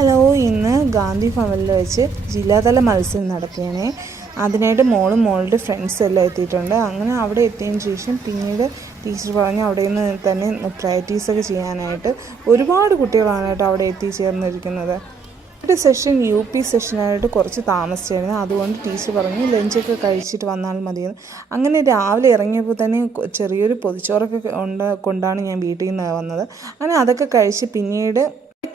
Hello ഇന്ന് ഗാന്ധി ഭവനിൽ വെച്ച് ജില്ലാതല മത്സരം നടക്കുകയാണ് അതിനായിട്ട് മോളും മോളുടെ ഫ്രണ്ട്സ് എല്ലാം എത്തിയിട്ടുണ്ട്. അങ്ങനെ അവിടെ എത്തിയതിന് ശേഷം പിന്നീട് ടീച്ചർ പറഞ്ഞു അവിടെ നിന്ന് തന്നെ പ്രാക്ടീസൊക്കെ ചെയ്യാനായിട്ട് ഒരുപാട് കുട്ടികളാണ് കേട്ടോ അവിടെ എത്തി എത്തിച്ചേർന്നിരിക്കുന്നത്. ഒരു സെഷൻ യു പി സെഷനായിട്ട് കുറച്ച് താമസിച്ചായിരുന്നു. അതുകൊണ്ട് ടീച്ചർ പറഞ്ഞു ലഞ്ചൊക്കെ കഴിച്ചിട്ട് വന്നാൽ മതിയെന്ന്. അങ്ങനെ രാവിലെ ഇറങ്ങിയപ്പോൾ തന്നെ ചെറിയൊരു പൊതിച്ചോറൊക്കെ ഉണ്ട് കൊണ്ടാണ് ഞാൻ വീട്ടിൽ നിന്ന് വന്നത്. അങ്ങനെ അതൊക്കെ കഴിച്ച് പിന്നീട്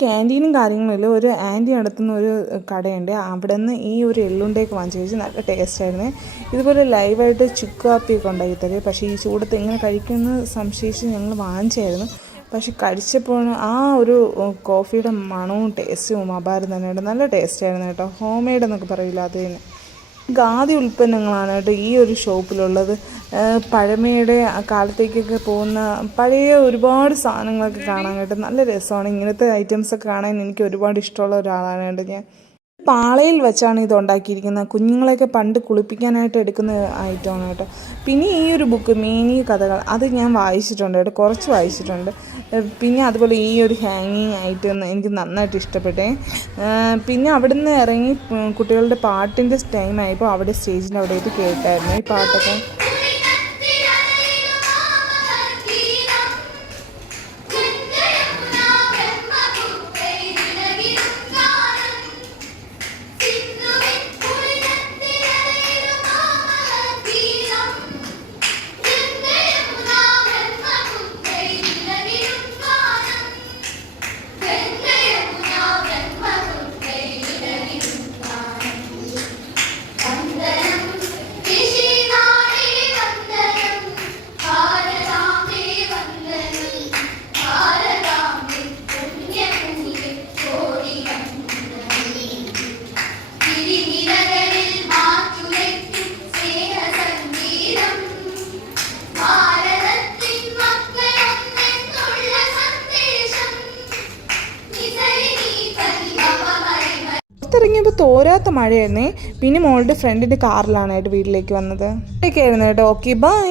ക്യാന്റീനും കാര്യങ്ങളിലും ഒരു ആന്റി നടത്തുന്ന ഒരു കടയുണ്ട്. അവിടെ നിന്ന് ഈ ഒരു എള്ളുണ്ടയൊക്കെ വാങ്ങിച്ച് കഴിച്ച് നല്ല ടേസ്റ്റ് ആയിരുന്നു. ഇതുപോലെ ലൈവായിട്ട് ചുക്ക് കാപ്പിയൊക്കെ ഉണ്ടാക്കി തരും. പക്ഷേ ഈ ചൂടത്ത് എങ്ങനെ കഴിക്കുമെന്ന് സംശയിച്ച് ഞങ്ങൾ വാങ്ങിച്ചായിരുന്നു. പക്ഷെ കഴിച്ചപ്പോൾ ആ ഒരു കോഫിയുടെ മണവും ടേസ്റ്റും അപാരം തന്നെയുണ്ട്. നല്ല ടേസ്റ്റായിരുന്നു കേട്ടോ. ഹോം മെയ്ഡ് എന്നൊക്കെ പറയില്ല അതിന്. ഖാദി ഉൽപ്പന്നങ്ങളാണ് കേട്ടോ ഈ ഒരു ഷോപ്പിലുള്ളത്. പഴമയുടെ കാലത്തേക്കൊക്കെ പോകുന്ന പഴയ ഒരുപാട് സാധനങ്ങളൊക്കെ കാണാൻ കേട്ടോ. നല്ല രസമാണ്. ഇങ്ങനത്തെ ഐറ്റംസൊക്കെ കാണാൻ എനിക്ക് ഒരുപാട് ഇഷ്ടമുള്ള ഒരാളാണ് കേട്ടോ ഞാൻ. പാളയിൽ വെച്ചാണ് ഇത് ഉണ്ടാക്കിയിരിക്കുന്നത് കുഞ്ഞുങ്ങളെയൊക്കെ പണ്ട് കുളിപ്പിക്കാനായിട്ട് എടുക്കുന്ന ഐറ്റമാണ് കേട്ടോ. പിന്നെ ഈ ഒരു ബുക്ക് മേനി കഥകൾ അത് ഞാൻ വായിച്ചിട്ടുണ്ട് കേട്ടോ. കുറച്ച് വായിച്ചിട്ടുണ്ട്. പിന്നെ അതുപോലെ ഈ ഒരു ഹാങ്ങിങ് ഐറ്റം എനിക്ക് നന്നായിട്ട് ഇഷ്ടപ്പെട്ടേ. പിന്നെ അവിടുന്ന് ഇറങ്ങി കുട്ടികളുടെ പാട്ടിന്റെ ടൈം ആയപ്പോൾ അവിടെ സ്റ്റേജിന്റെ അവിടെ ഇത് കേട്ടായിരുന്നു. ഈ പാട്ടൊക്കെ പുറത്തിറങ്ങിയപ്പോൾ തോരാത്ത മഴയായിരുന്നേ. പിന്നെ മോളുടെ ഫ്രണ്ടിന്റെ കാറിലാണ് കേട്ടോ വീട്ടിലേക്ക് വന്നത്. ഒക്കെ ആയിരുന്നു കേട്ടോ. Okay bye